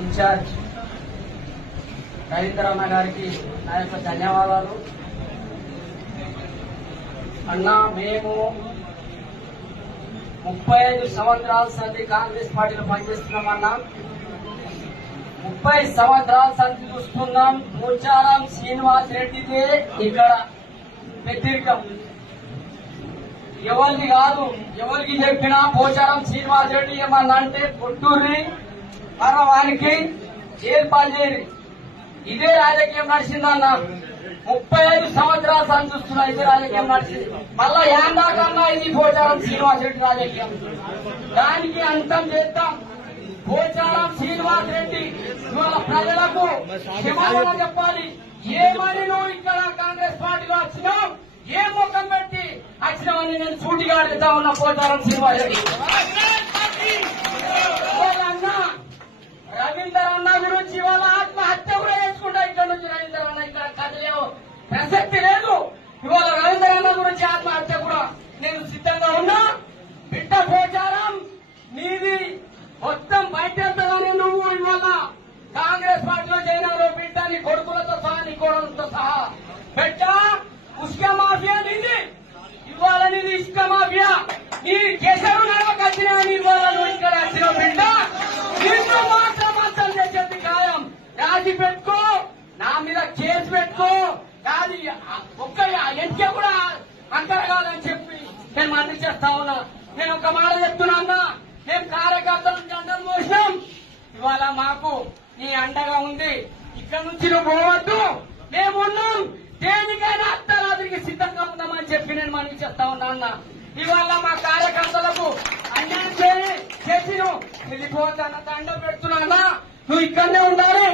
Incharge రవీంద్రమ్మ గారికి నా యొక్క ధన్యవాదాలు. అన్నా మేము ముప్పై ఐదు సంవత్సరాల సంది కాంగ్రెస్ పార్టీలో పనిచేస్తున్నామన్నా ముప్పై సంవత్సరాల సంది చూస్తున్నాం. మూచారం శ్రీనివాస్ రెడ్డిదే ఇక్కడ వ్యతిరేకం ఎవరికి కాదు ఎవరికి చెప్పినా పోచారం శ్రీనివాస్ రెడ్డి ఏమన్నా అంటే పుట్టూరి మన వానికి ఏర్పాటు ఇదే రాజకీయం నడిచిందన్న ముప్పై ఐదు సంవత్సరాలు సంచుస్తున్నా ఇదే రాజకీయం నడిచింది. మళ్ళా ఏందాకన్నా ఇది పోచారం శ్రీనివాస్ రెడ్డి రాజకీయం. దానికి అంతం చేద్దాం. పోచారం శ్రీనివాస్ రెడ్డి ఇవాళ ప్రజలకు క్షమాపణ చెప్పాలి. ఏమని నువ్వు ఇక్కడ కాంగ్రెస్ పార్టీలో వచ్చినావు ఏ ముఖం పెట్టి వచ్చినామని నేను సూటిగా అడుగుతా ఉన్న పోచారం శ్రీనివాస్ రెడ్డి ఓ అన్న రవీందర్ అన్న గురించి వాళ్ళ ఆత్మహత్య కూడా చేసుకుంటా ఇక్కడ నుంచి రవీందర్ అన్న ఇక్కడ కదలేవు ప్రసక్తి లేదు ఇవాళ రవీందర్ అన్న గురించి ఆత్మహత్య కూడా నేను సిద్ధంగా ఉన్నా బిడ్డ పోచారం నీది మొత్తం బయటెళ్తానని నువ్వు ఇవాళ కాంగ్రెస్ పార్టీలో చేరినావు బిడ్డ నీ కొడుకులతో సహా పెట్టా ఉష్క మాఫియా నీది ఇవాళ నీది ఇష్క మాఫియా. నీ కేసరు నడవకొచ్చిన ఇవాళ నువ్వు ఇక్కడ వచ్చిన బిడ్డ. నిన్ను మాత్రం మాత్రం చేసేది ఖాయం రాజీ పెట్టుకో నా మీద కేసు పెట్టుకో. కాదు ఒక్క ఎంకే కూడా అంతరగాలని చెప్పి నేను మంది చేస్తా ఉన్నా. నేను ఒక మాట చెప్తున్నా అన్న. మేము కార్యకర్తలు జెండలు మోసినాం. ఇవాళ మాకు నీ అండగా ఉంది. ఇక్కడ నుంచి నువ్వు పోవద్దు మేము ఉన్నాం దేనికైనా అర్ధరాత్రికి సిద్ధంగా ఉందామని చెప్పి నేను మనకి చెప్తా ఉన్నా అన్న? ఇవాళ మా కార్యకర్తలకు అన్యాయం చేయి చేసి నువ్వు వెళ్ళిపోవద్దన్న దండ పెడుతున్నా నువ్వు ఇక్కడనే ఉండాలి.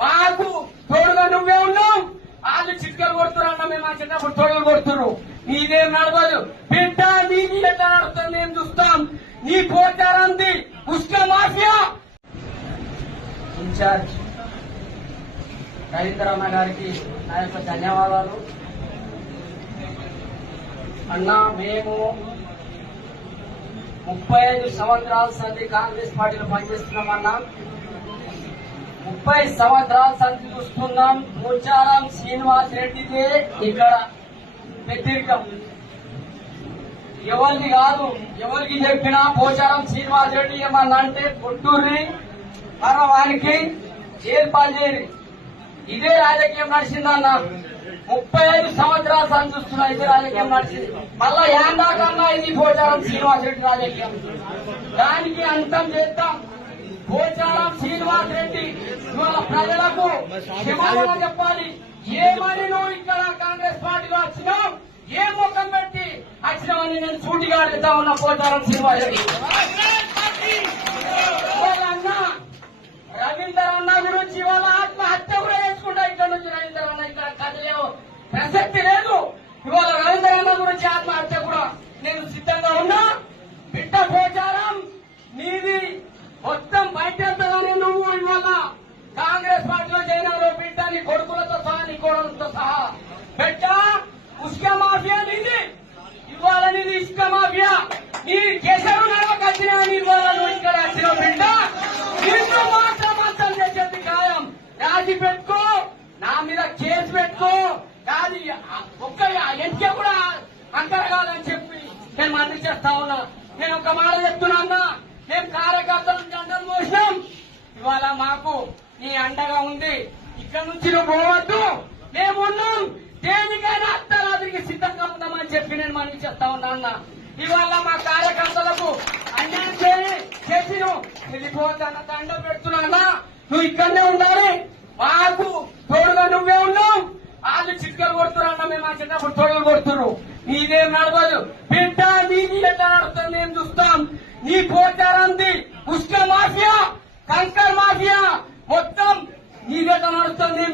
మాకు తోడుగా నువ్వే ఉన్నావు. వాళ్ళు చిట్కలు కొడుతున్నా మేము మా చిన్నప్పుడు తోడుగా కొడుతున్నారు. నీదేం నడవదు. బిడ్డ నీది ఎట్లా నడుస్తుంది మేము చూస్తాం. నీ పోటారంది ఉష్క మాఫియా. ఇన్ఛార్జ్ రవీంద్రమ్మ గారికి నా యొక్క ధన్యవాదాలు. అన్నా మేము ముప్పై ఐదు సంవత్సరాల సంది కాంగ్రెస్ పార్టీలో పనిచేస్తున్నామన్నా ముప్పై సంవత్సరాల సంది చూస్తున్నాం. పోచారం శ్రీనివాస్ రెడ్డిదే ఇక్కడ వ్యతిరేకం. ఎవరికి కాదు ఎవరికి చెప్పినా పోచారం శ్రీనివాస్ రెడ్డి ఏమన్నా అంటే పుట్టూరి మన వానికి ఏర్పాటు చేయరు. ఇదే రాజకీయం నడిచిందన్న. ముప్పై ఐదు సంవత్సరాల సంది చూస్తున్నా ఇదే రాజకీయం నడిచింది. మళ్ళా ఏందాకన్నా ఇది పోచారం శ్రీనివాస్ రెడ్డి రాజకీయం. దానికి అంతం చేద్దాం. పోచారం శ్రీనివాస్ రెడ్డి ఇవాళ ప్రజలకు క్షమాపణ చెప్పాలి. ఏమని నువ్వు ఇక్కడ కాంగ్రెస్ పార్టీలో వచ్చినావు ఏ ముఖం పెట్టి వచ్చినామని నేను సూటిగా అడుగుతా ఉన్న పోచారం శ్రీనివాస్ రెడ్డి ఓ అన్న రవీందర్ అన్న గురించి వాళ్ళ ఆత్మహత్య కూడా చేసుకుంటా ఇక్కడ నుంచి రవీందర్ అన్న ఇక్కడ కదలేవు ప్రసక్తి లేదు ఇవాళ రవీందర్ అన్న గురించి ఆత్మహత్య కూడా నేను సిద్ధంగా ఉన్నా బిడ్డ పోచారం నీది మొత్తం బయటెళ్తానని నువ్వు ఇవాళ కాంగ్రెస్ పార్టీలో చేరినావు బిడ్డ నీ కొడుకులతో సహా. పెట్టా ఉష్క మాఫియా నీది ఇవాళ నీది ఇష్క మాఫియా. నీ కేసరు నడవకొచ్చిన ఇవాళ నువ్వు ఇక్కడ వచ్చిన బిడ్డ. నిన్ను మాత్రం అర్థం చేసేది ఖాయం రాజీ పెట్టుకో నా మీద కేసు పెట్టుకో. కాదు ఒక్క ఎంకే కూడా అంతరగాలని చెప్పి నేను మంది చేస్తా ఉన్నా. నేను ఒక మాట చెప్తున్నా అన్నా. మేము కార్యకర్తలు జెండలు మోసినాం. ఇవాళ మాకు నీ అండగా ఉంది. ఇక్కడ నుంచి నువ్వు పోవద్దు. మేము ఉన్నాం. దేనికైనా అత్తలాదికి సిద్ధంగా ఉందామని చెప్పి నేను మనకి చెప్తా ఉన్నా ఇవాళ మా కార్యకర్తలకు అన్యాయం చేయి చేసి నువ్వు వెళ్ళిపోతాన దండ పెడుతున్నా నువ్వు ఇక్కడనే ఉండాలి. మాకు తోడుగా నువ్వే ఉన్నావు. వాళ్ళు చిట్కలు కొడుతున్నారు అన్న మేము ఆ చిన్నప్పుడు తోడుగా కొడుతున్నారు. నీదేం నడవదు. బిడ్డ నీది ఎట్లా నడుతుంది నేను చూస్తాం. నీ పోటారంది ఉష్ణ మాఫియా కంకర్ మాఫియా. ನೀವೇಟ ಮಾಡುತ್ತಾ